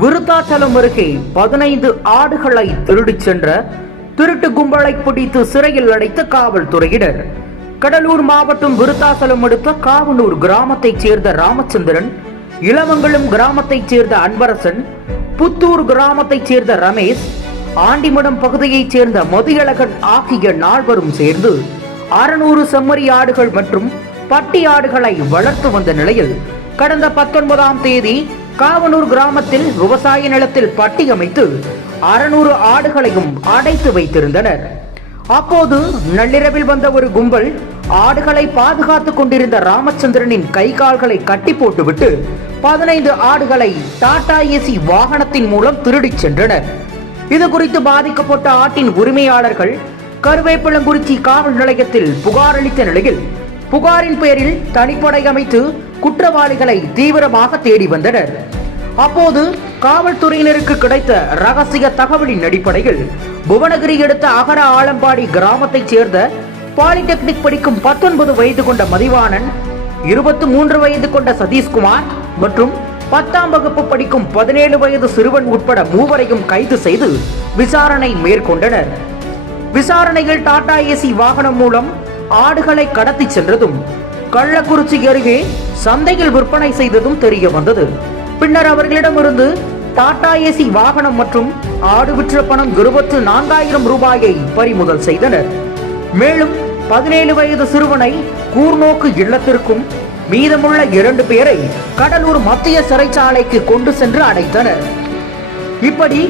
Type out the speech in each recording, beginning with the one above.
விருத்தாச்சலம் அருகே 15 ஆடுகளை திருடிச் சென்ற திருட்டு கும்பலை பிடித்து சிறையில் அடைத்த காவல்துறையினர். கடலூர் மாவட்டம் விருத்தாச்சலம் அடுத்த காவனூர் கிராமத்தைச் சேர்ந்த ராமச்சந்திரன், இளமங்கலம் கிராமத்தைச் சேர்ந்த அன்பரசன், புத்தூர் கிராமத்தைச் சேர்ந்த ரமேஷ், ஆண்டிமடம் பகுதியைச் சேர்ந்த மதியழகன் ஆகிய 4 பேரும் சேர்ந்து 600 செம்மறி ஆடுகள் மற்றும் பட்டி ஆடுகளை வளர்த்து வந்த நிலையில் கடந்த 19ஆம் தேதி காவனூர் கிராமத்தில் விவசாய நிலத்தில் பட்டி அமைத்து 600 ஆடுகளையும் அடைத்து வைத்திருந்தனர். அப்போது நள்ளிரவில் வந்த ஒரு கும்பல் ஆடுகளை பாதுகாத்துக் கொண்டிருந்த ராமச்சந்திரனின் கை கால்களை கட்டி போட்டுவிட்டு 15 ஆடுகளை டாடா ஏசி வாகனத்தின் மூலம் திருடிச் சென்றனர். இது குறித்து பாதிக்கப்பட்ட ஆட்டின் உரிமையாளர்கள் கருவேப்பிலங்குறிச்சி காவல் நிலையத்தில் புகார் அளித்த நிலையில் புகாரின் பேரில் தனிப்படை அமைத்து குற்றவாளிகளை தீவிரமாக தேடி வந்தனர். அப்போது காவல்துறையினருக்கு கிடைத்த ரகசிய தகவலின் அடிப்படையில் புவனகிரி அடுத்த அகர ஆலம்பாடி கிராமத்தைச் சேர்ந்த பாலிடெக்னிக் படிக்கும் 19 வயது கொண்ட மதிவாணன், 23 வயது கொண்ட சதீஷ்குமார் மற்றும் 10ஆம் வகுப்பு படிக்கும் 17 வயது சிறுவன் உட்பட 3வரையும் கைது செய்து விசாரணை மேற்கொண்டனர். விசாரணையில் டாடா ஏசி வாகனம் மூலம் ஆடுகளை கடத்தி சென்றதும் கள்ளக்குறிச்சி அருகே சந்தையில் விற்பனை செய்ததும் தெரிய வந்தது. பின்னர் அவர்களிடமிருந்து டாடா ஏசி வாகனம் மற்றும் ஆடு விற்ற பணம் 24,000 ரூபாயை பறிமுதல் செய்தனர். மேலும் 17 வயது சிறுவனை கூர்நோக்கு இல்லத்திற்கும் மீதமுள்ள 2 பேரை கடலூர் மத்திய சிறைச்சாலைக்கு கொண்டு சென்று அடைத்தனர். இப்படி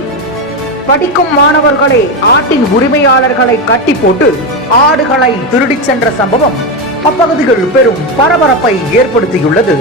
படிக்கும் மாணவர்களே ஆட்டின் உரிமையாளர்களை கட்டி போட்டு ஆடுகளை திருடிச் சென்ற சம்பவம் அப்பகுதிகள் பெரும் பரபரப்பை ஏற்படுத்தியுள்ளது.